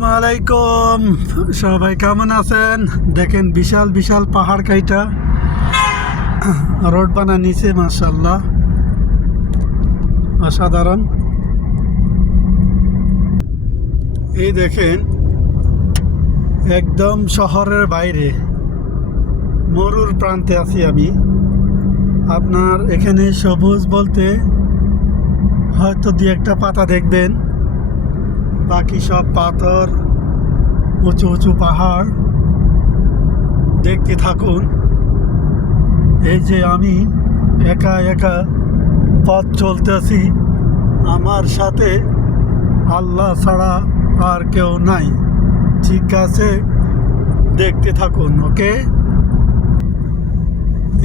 আসসালামু আলাইকুম। সবাই কেমন আছেন? দেখেন বিশাল বিশাল পাহাড় কাইটা রোড বানা নিচে, মাশাআল্লাহ অসাধারণ। এই দেখেন একদম শহরের বাইরে মরুর প্রান্তে আছি আমি। আপনার এখানে সবুজ বলতে হয়তো দুই একটা পাতা দেখবেন, বাকি সব পাথর, উঁচু উঁচু পাহাড়। দেখতে থাকুন। এই যে আমি একা একা পথ চলতেছি, আমার সাথে আল্লাহ ছাড়া আর কেউ নাই। ঠিক আছে, দেখতে থাকুন। ওকে,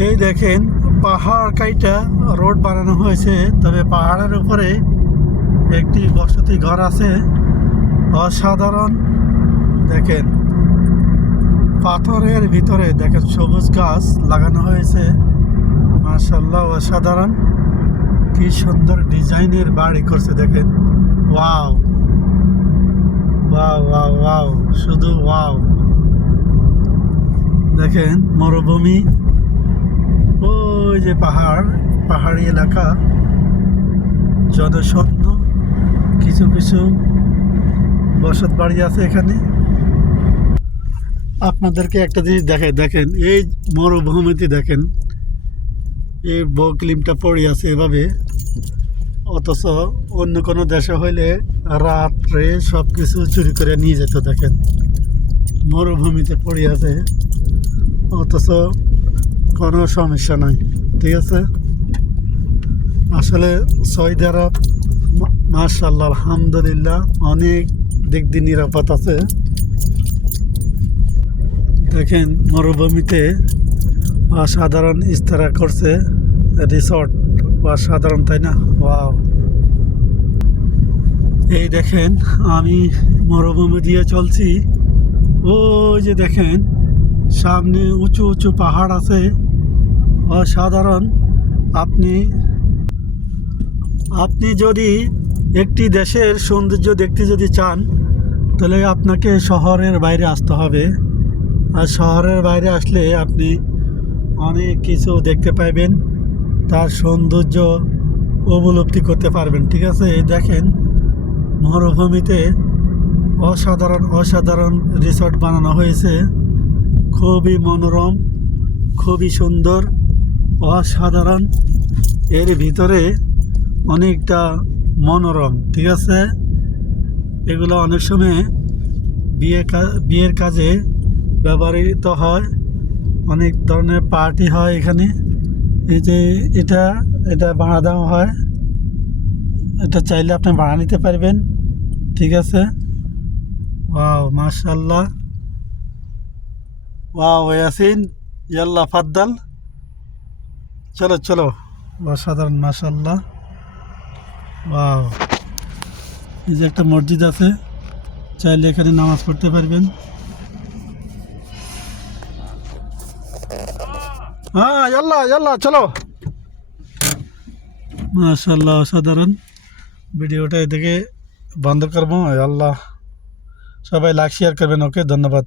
এই দেখেন পাহাড় কাইটা রোড বানানো হয়েছে, তবে পাহাড়ের উপরে একটি বসতি ঘর আছে। অসাধারণ। দেখেন পাথরের ভিতরে দেখেন সবুজ গাছ লাগানো হয়েছে, মাশাআল্লাহ অসাধারণ। কি সুন্দর ডিজাইনের বাড়ি করছে দেখেন। ওয়াও ওয়াও ওয়াও ওয়াও, শুধু ওয়াও। দেখেন মরুভূমি, ওই যে পাহাড়, পাহাড়ি এলাকা, জনশূন্য। কিছু কিছু বসত বাড়ি আছে এখানে। আপনাদেরকে একটা জিনিস দেখাই, দেখেন এই মরুভূমিতে দেখেন এই বকলিমটা পড়ে আছে এভাবে, অথচ অন্য কোনো দেশে হইলে রাত্রে সব কিছু চুরি করে নিয়ে যেত। দেখেন মরুভূমিতে পড়ে আছে, অথচ কোনো সমস্যা নাই। ঠিক আছে, আসলে সৌদি আরব মাশাআল্লাহ আলহামদুলিল্লাহ অনেক দিক দিয়ে নিরাপদ আছে। দেখেন মরুভূমিতে অসাধারণ ইস্তারা করছে রিসর্ট, অসাধারণ, তাই না? ওয়াও। এই দেখেন আমি মরুভূমি দিয়ে চলছি, ওই যে দেখেন সামনে উঁচু উঁচু পাহাড় আছে, অসাধারণ। আপনি যদি একটি দেশের সৌন্দর্য দেখতে যদি চান, তাহলে আপনাকে শহরের বাইরে আসতে হবে। আর শহরের বাইরে আসলে আপনি অনেক কিছু দেখতে পাইবেন, তার সৌন্দর্য উপলব্ধি করতে পারবেন। ঠিক আছে, এই দেখেন মরুভূমিতে অসাধারণ অসাধারণ রিসর্ট বানানো হয়েছে, খুবই মনোরম, খুবই সুন্দর, অসাধারণ। এর ভিতরে অনেকটা মনোরম। ঠিক আছে, এগুলো অনেক সময় বিয়ের কাজে ব্যবহৃত হয়, অনেক ধরনের পার্টি হয় এখানে। এই যে এটা ভাড়া দেওয়া হয়, এটা চাইলে আপনি ভাড়া নিতে পারবেন। ঠিক আছে, ওয়াও মাশাআল্লাহ। ওয়াও ইয়াসিন, ইয়াল্লা ফাদ্দাল, চলো চলো। অসাধারণ মাশাআল্লাহ, ওয়াও। এই যে একটা মসজিদ আছে, চাইলে এখানে নামাজ পড়তে পারবেন। হ্যাঁ ইয়াল্লা ইয়াল্লা চলো, মাশাআল্লাহ অসাধারণ। ভিডিওটা এদিকে বন্ধ করবো। আল্লাহ, সবাই লাইক শেয়ার করবেন। ওকে, ধন্যবাদ।